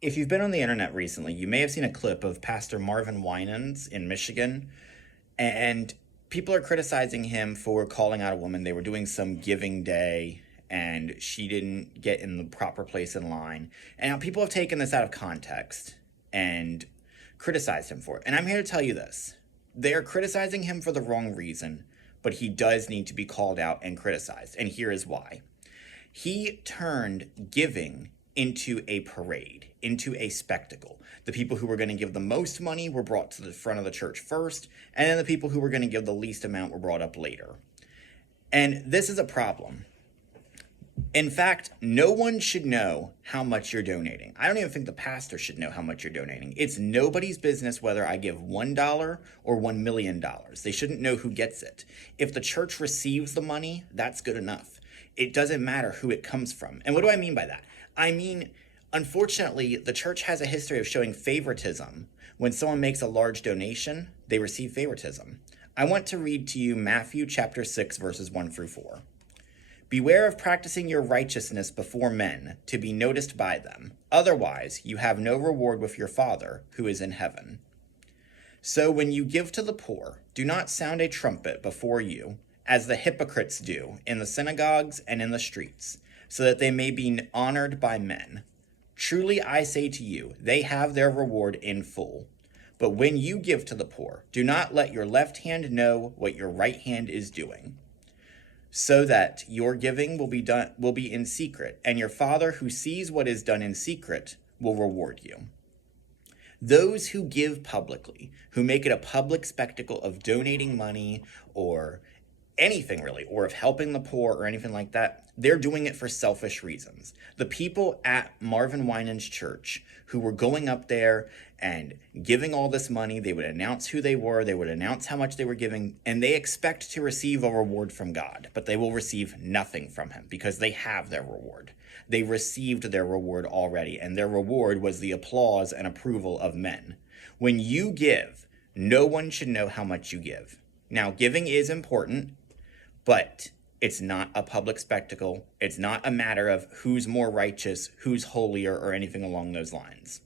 If you've been on the internet recently, you may have seen a clip of Pastor Marvin Winans in Michigan, and people are criticizing him for calling out a woman. They were doing some giving day, and she didn't get in the proper place in line. And now people have taken this out of context and criticized him for it. And I'm here to tell you this. They are criticizing him for the wrong reason, but he does need to be called out and criticized. And here is why. He turned giving into a parade, into a spectacle. The people who were going to give the most money were brought to the front of the church first, and then the people who were going to give the least amount were brought up later. And this is a problem. In fact, no one should know how much you're donating. I don't even think the pastor should know how much you're donating. It's nobody's business whether I give $1 or $1 million. They shouldn't know who gets it. If the church receives the money, that's good enough. It doesn't matter who it comes from. And what do I mean by that? I mean, unfortunately, the church has a history of showing favoritism. When someone makes a large donation, they receive favoritism. I want to read to you Matthew chapter 6, verses 1 through 4. Beware of practicing your righteousness before men, to be noticed by them. Otherwise, you have no reward with your Father who is in heaven. So when you give to the poor, do not sound a trumpet before you, as the hypocrites do in the synagogues and in the streets, so that they may be honored by men. Truly I say to you, they have their reward in full. But when you give to the poor, do not let your left hand know what your right hand is doing, so that your giving will be in secret, and your Father who sees what is done in secret will reward you. Those who give publicly, who make it a public spectacle of donating money or anything really, or of helping the poor or anything like that, they're doing it for selfish reasons. The people at Marvin Winans Church who were going up there and giving all this money, they would announce who they were, they would announce how much they were giving, and they expect to receive a reward from God, but they will receive nothing from him because they have their reward. They received their reward already, and their reward was the applause and approval of men. When you give, no one should know how much you give. Now, giving is important, but it's not a public spectacle. It's not a matter of who's more righteous, who's holier, or anything along those lines.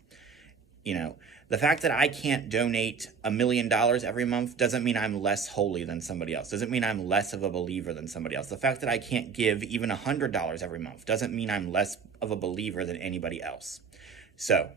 You know, the fact that I can't donate $1 million every month doesn't mean I'm less holy than somebody else. Doesn't mean I'm less of a believer than somebody else. The fact that I can't give even $100 every month doesn't mean I'm less of a believer than anybody else. So,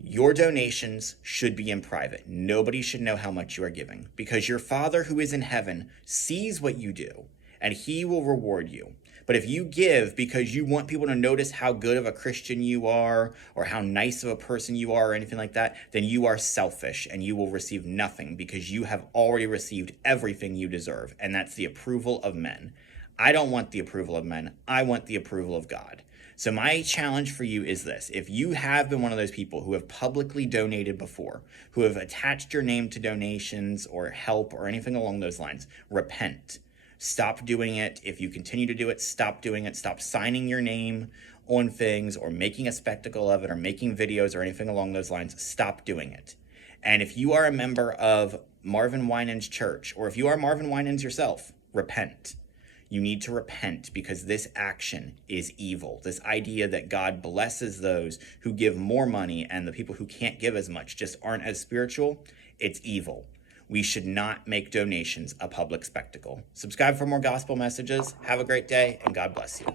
your donations should be in private. Nobody should know how much you are giving, because your Father who is in heaven sees what you do, and he will reward you. But if you give because you want people to notice how good of a Christian you are, or how nice of a person you are, or anything like that, then you are selfish and you will receive nothing, because you have already received everything you deserve, and that's the approval of men. I don't want the approval of men. I want the approval of God. So my challenge for you is this. If you have been one of those people who have publicly donated before, who have attached your name to donations or help or anything along those lines, repent. Stop doing it. If you continue to do it, stop doing it. Stop signing your name on things or making a spectacle of it or making videos or anything along those lines. Stop doing it. And if you are a member of Marvin Winans Church, or if you are Marvin Winans yourself, repent. You need to repent, because this action is evil. This idea that God blesses those who give more money and the people who can't give as much just aren't as spiritual, it's evil. We should not make donations a public spectacle. Subscribe for more gospel messages. Have a great day, and God bless you.